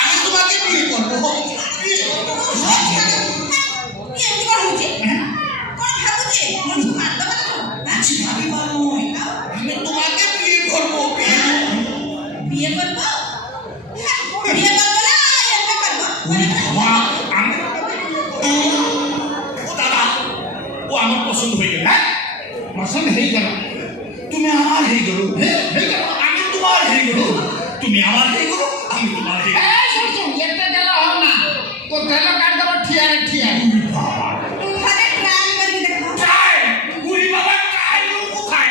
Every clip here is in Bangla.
আমি তোমাকে বিয়ে করবো। আমি তোমাকে বিয়ে করবো। বিয়ে করবো? বিয়ে করবো না এমনি করবো? ও দাদা, ও আমার পছন্দ হয়ে গেল। হ্যাঁ, পছন্দ হয়ে গেল। তুমি আমার হয়ে গেল। আমি তোমার হয়ে গেল। তুমি আমার হয়ে গেল, আমি তোমার হয়ে গেল। একটা গেল হল না তো গেল কাট দেবো ঠিয়া ঠিয়া ওখানে ট্রাই করে দেখো। ট্রাই গুলি বাবা, ট্রাই কোথায়?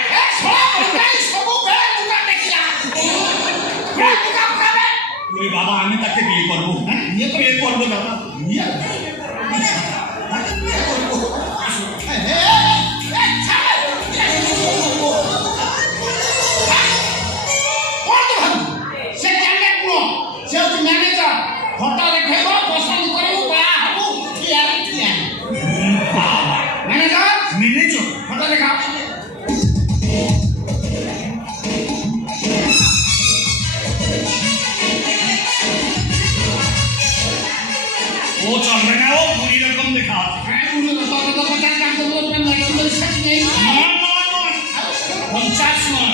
গুলি বাবা, আমি তাকে বিয়ে করবো। হ্যাঁ, বিয়ে করবো দাদা। বিয়ে করবো। সে জানে কোনো সে হচ্ছে ম্যানেজার হোটেল খাইব পছন্দ করবো বা হবো ঠিয়া ঠিয়া ম্যানেজার মেনেছো হোটেলে খাও ও চলবে না, ও বুড়ি রকম দেখা আছে। হ্যাঁ উনি তো তত তত টাকা কাম করবেন না কিন্তু শেষ নেই নয়, 50 নয়,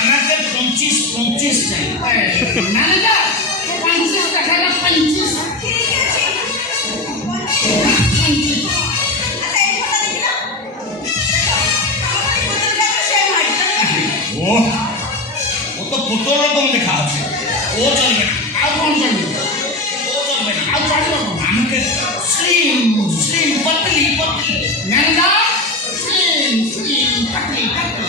আমাদের 25 চাই। ম্যানেজার 50 টাকা না 25 ঠিক আছে। আচ্ছা এই ফটো দেখি না। ও ও তো পুতুল রকম দেখা আছে। ও চলবে না, আর কোন চলবে ও চলবে না। আর চলবে না আমাকে স্লিম স্লিম পতলি পতলি। ম্যানেজার স্লিম স্লিম পাতলি পাতলি